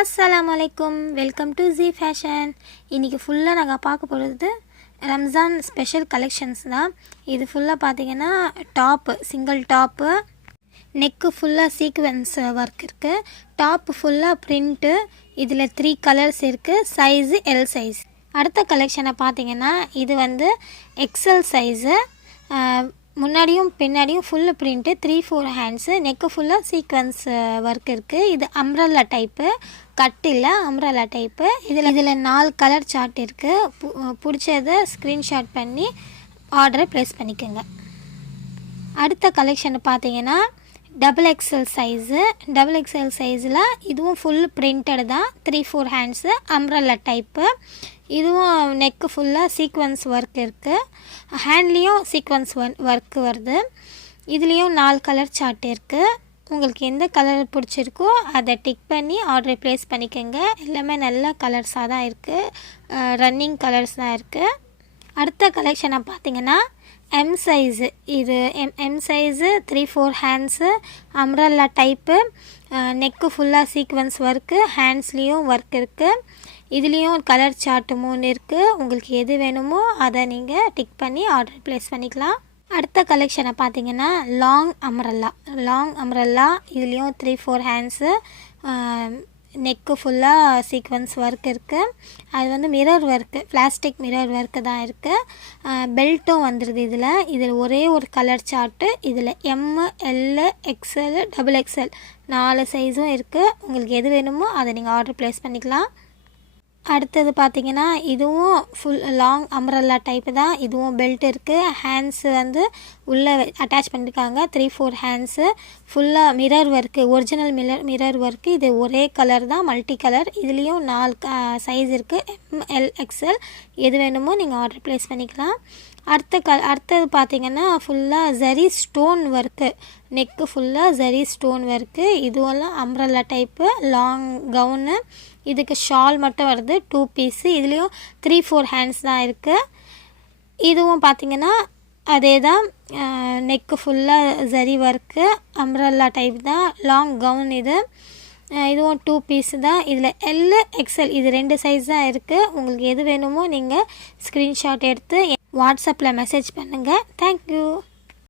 அஸ்ஸலாமு அலைக்கும், welcome to G fashion. இன்றைக்கி ஃபுல்லாக நாங்கள் பார்க்க போகிறது ரம்ஜான் ஸ்பெஷல் கலெக்ஷன்ஸ் தான். இது ஃபுல்லாக பார்த்தீங்கன்னா டாப்பு, சிங்கிள் டாப்பு, நெக்கு ஃபுல்லாக சீக்வென்ஸ் ஒர்க் இருக்குது, டாப்பு ஃபுல்லாக ப்ரிண்ட்டு. இதில் 3 கலர்ஸ் இருக்குது, சைஸு எல் சைஸ். அடுத்த கலெக்ஷனை பார்த்தீங்கன்னா இது வந்து எக்ஸல் சைஸு, முன்னாடியும் பின்னாடியும் ஃபுல்லு ப்ரிண்ட்டு, 3-4 ஹேண்ட்ஸு, நெக்கு ஃபுல்லாக சீக்வென்ஸ் ஒர்க் இருக்குது. இது அம்ரல்லா டைப்பு, கட் இல்லை, அம்ரல்லா டைப்பு. இதில் 4 கலர் சார்ட் இருக்குது. பிடிச்சதை ஸ்க்ரீன்ஷாட் பண்ணி ஆர்டரை ப்ளேஸ் பண்ணிக்கோங்க. அடுத்த கலெக்ஷன் பார்த்தீங்கன்னா டபுள் எக்ஸல் சைஸில் இதுவும் ஃபுல் பிரிண்டட் தான், 3-4 ஹேண்ட்ஸு, அம்ரல்லா டைப்பு. இதுவும் நெக்கு ஃபுல்லாக சீக்வென்ஸ் ஒர்க் இருக்குது, ஹேண்ட்லேயும் சீக்வென்ஸ் ஒர்க் வருது. இதுலேயும் 4 கலர் சார்ட் இருக்குது. உங்களுக்கு எந்த கலர் பிடிச்சிருக்கோ அதை டிக் பண்ணி ஆர்டரை ப்ளேஸ் பண்ணிக்கோங்க. எல்லாமே நல்ல கலர்ஸாக தான் இருக்குது, ரன்னிங் கலர்ஸ் தான் இருக்குது. அடுத்த கலெக்ஷனை பார்த்தீங்கன்னா எம் சைஸு. இது M size, 3-4 hands, umbrella type, neck ஃபுல்லாக சீக்வென்ஸ் ஒர்க்கு, ஹேண்ட்ஸ்லேயும் ஒர்க் இருக்குது. இதுலேயும் கலர் சார்ட்டு 3 இருக்குது. உங்களுக்கு எது வேணுமோ அதை நீங்கள் டிக் பண்ணி ஆர்டர் ப்ளேஸ் பண்ணிக்கலாம். அடுத்த கலெக்ஷனை பார்த்தீங்கன்னா லாங் அம்ரல்லா. இதுலேயும் 3-4 ஹேண்ட்ஸு, நெக்கு ஃபுல்லாக சீக்வென்ஸ் ஒர்க் இருக்குது. அது வந்து mirror work, plastic mirror work தான் இருக்குது. பெல்ட்டும் வந்துடுது. இதில் ஒரே ஒரு கலர் சார்ட்டு. இதில் M, L, XL, double XL 4 சைஸும் இருக்குது. உங்களுக்கு எது வேணுமோ அதை நீங்கள் ஆர்டர் ப்ளேஸ் பண்ணிக்கலாம். அடுத்தது பார்த்தீங்கன்னா இதுவும் ஃபுல் லாங் அம்ரல்லா டைப்பு தான். இதுவும் பெல்ட் இருக்குது, ஹேண்ட்ஸு வந்து உள்ளே அட்டாச் பண்ணியிருக்காங்க, 3-4 ஹேண்ட்ஸு, ஃபுல்லாக mirror work, original mirror work. இது ஒரே கலர் தான், மல்டி கலர். இதுலேயும் 4 சைஸ் இருக்குது, எம், எல், எக்ஸ்எல். எது வேணுமோ நீங்கள் ஆர்டர் ப்ளேஸ் பண்ணிக்கலாம். அடுத்தது பார்த்தீங்கன்னா ஃபுல்லாக ஜரி ஸ்டோன் ஒர்க்கு, நெக்கு ஃபுல்லாக ஜரி ஸ்டோன் ஒர்க்கு. இதுவெல்லாம் அம்ரல்லா டைப்பு, லாங் கவுனு. இதுக்கு ஷால் மட்டும் வருது, 2 பீஸு. இதுலேயும் 3-4 ஹேண்ட்ஸ் தான் இருக்குது. இதுவும் பார்த்திங்கன்னா அதே தான், நெக்கு ஃபுல்லாக ஜரி ஒர்க்கு, அம்ரல்லா டைப் தான், லாங் கவுன். இதுவும் 2 பீஸு தான். இதில் எல், எக்ஸ்எல் இது 2 சைஸ் தான் இருக்குது. உங்களுக்கு எது வேணுமோ நீங்கள் ஸ்க்ரீன்ஷாட் எடுத்து வாட்ஸ்அப்பில் மெசேஜ் பண்ணுங்கள். தேங்க்யூ.